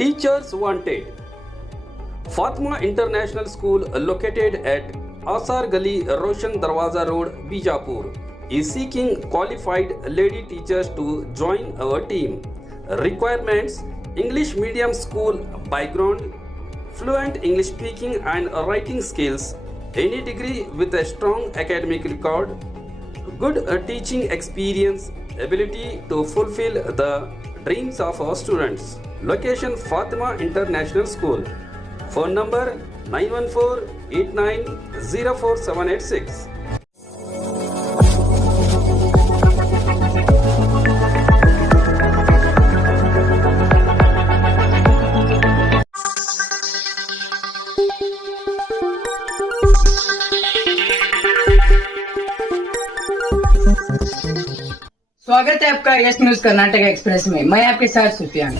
Teachers wanted. Fatima International School, located at Asar Gali, Roshan Darwaza Road, Bijapur, is seeking qualified lady teachers to join our team. Requirements: English medium school background, fluent English speaking and writing skills, any degree with a strong academic record, good teaching experience, ability to fulfill the dreams of our students. Location: Fatima International School. Phone number 914-8904-786. स्वागत है आपका yes news Karnataka express में। मैं आपके साथ सुफियान।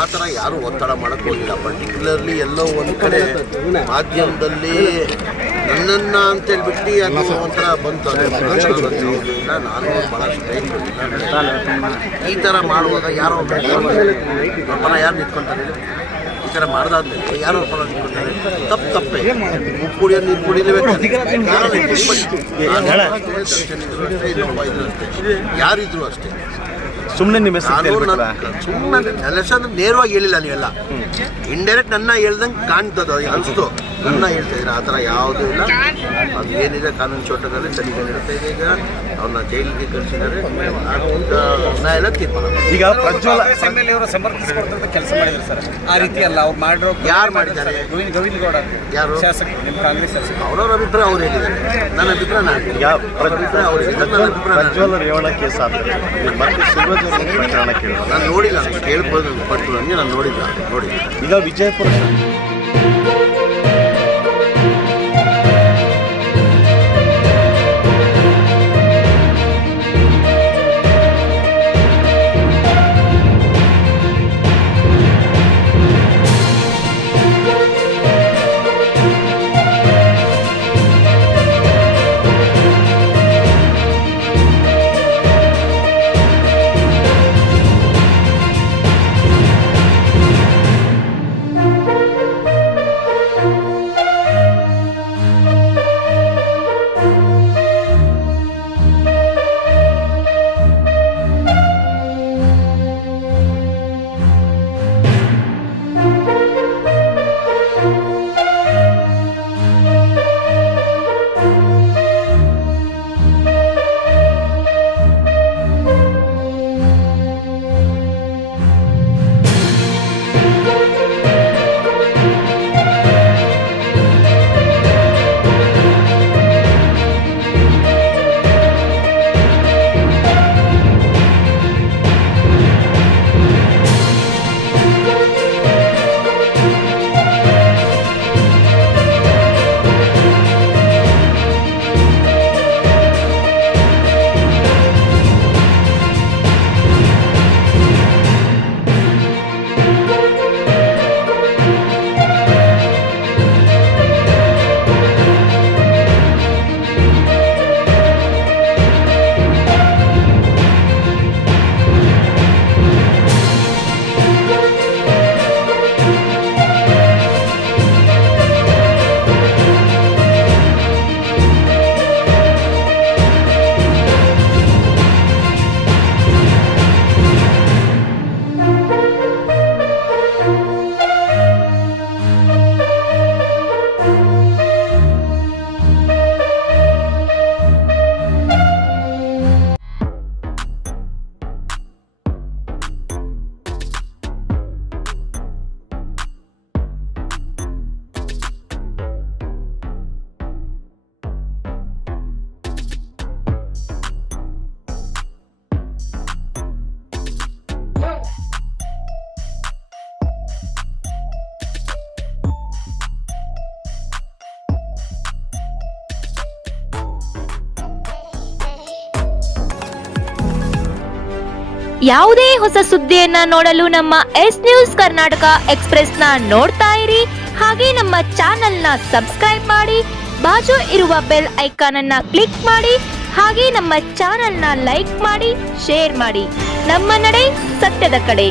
ಆ ಥರ ಯಾರೂ ಒತ್ತಡ ಮಾಡೋಕ್ಕೆ ಹೋಗಿಲ್ಲ. ಪರ್ಟಿಕ್ಯುಲರ್ಲಿ ಎಲ್ಲೋ ಒಂದು ಕಡೆ ಮಾಧ್ಯಮದಲ್ಲಿ ನನ್ನನ್ನು ಅಂತೇಳ್ಬಿಟ್ಟು ಅದು ಒಂಥರ ಬಂತು. ಇಲ್ಲ, ನಾನು ಭಾಳ ಸ್ಟ್ರೈಟ್ ಈ ಥರ ಮಾಡುವಾಗ ಯಾರೋ ಪರ ಯಾರು ನಿಂತ್ಕೊಳ್ತಾರೆ, ಈ ಥರ ಮಾಡಿದಾದ್ಮೇಲೆ ಯಾರೋ ಪರ ನಿಂತ್ಕೊಳ್ತಾರೆ. ತಪ್ಪೇ ಕುಡಿಯೋ ನೀರು ಕುಡಿಲೇಬೇಕು. ಯಾರಿದ್ರು ಅಷ್ಟೇ, ಸುಮ್ಮನೆ ನಿಮ್ಮ ಸುಮ್ಮನೆ ಅಂದ್ರೆ ನೇರವಾಗಿ ಹೇಳಿಲ್ಲ. ನೀವೆಲ್ಲ ಇಂಡೈರೆಕ್ಟ್ ನನ್ನ ಹೇಳ್ದಂಗೆ ಕಾಣ್ತದ ಅನಿಸ್ತು. ನನ್ನ ಹೇಳ್ತಾ ಇದ್ರೆ ಆ ಥರ ಯಾವುದೂ ಇಲ್ಲ. ಅದು ಏನಿದೆ ಕಾನೂನು ಚೌಟದಲ್ಲಿ ತನಿಖೆ ನಡೀತಾ ಇದೆ. ಈಗ ಅವ್ರನ್ನ ಜೈಲಿಗೆ ಕಳಿಸಿದ್ದಾರೆ. ನಾ ಎಲ್ಲ ತೀರ್ಮಾನ. ಈಗ ಪ್ರಜ್ವಲ ಸಮರ್ಥಿಸಿಕೊಡ್ತಂತ ಕೆಲಸ ಮಾಡಿದ್ರು ಸರ್. ಆ ರೀತಿ ಅಲ್ಲ ಅವ್ರು ಮಾಡಿರೋ. ಯಾರು ಮಾಡಿದ್ದಾರೆ? ಗೋವಿಂದಗೌಡ ಯಾರು ಶಾಸಕರು, ನಿಮ್ಮ ಕಾಂಗ್ರೆಸ್ ಶಾಸಕರು. ಅವ್ರವ್ರ ಅಭಿಪ್ರಾಯ ಅವ್ರು ಹೇಳಿದ್ದಾರೆ. ನನ್ನ ಅಭಿಪ್ರಾಯ ನಾನು ಪ್ರಜ್ವಲ ರೇವಣ್ಣ ಕೇಸ್ ಆದ್ರೆ ಮತ್ತೆ ಶಿವರಾಜ್ ಪ್ರಕರಣ ಕೇಳಿದ್ರು. ನಾನು ನೋಡಿಲ್ಲ, ಕೇಳ್ಬೋದು ಪಟ್ಟು ನನಗೆ ನಾನು ನೋಡಿಲ್ಲ. ಈಗ ವಿಜಯಪುರ ಯಾವುದೇ ಹೊಸ ಸುದ್ದಿಯನ್ನ ನೋಡಲು ನಮ್ಮ ಎಸ್ ನ್ಯೂಸ್ ಕರ್ನಾಟಕ ಎಕ್ಸ್‌ಪ್ರೆಸ್ನ ನೋಡ್ತಾ ಇರಿ. ಹಾಗೆ ನಮ್ಮ ಚಾನೆಲ್ನ ಸಬ್ಸ್ಕ್ರೈಬ್ ಮಾಡಿ, ಬಾಜು ಇರುವ ಬೆಲ್ ಐಕಾನ್ ಅನ್ನ ಕ್ಲಿಕ್ ಮಾಡಿ. ಹಾಗೆ ನಮ್ಮ ಚಾನೆಲ್ನ ಲೈಕ್ ಮಾಡಿ, ಶೇರ್ ಮಾಡಿ. ನಮ್ಮ ನಡೆ ಸತ್ಯದ ಕಡೆ.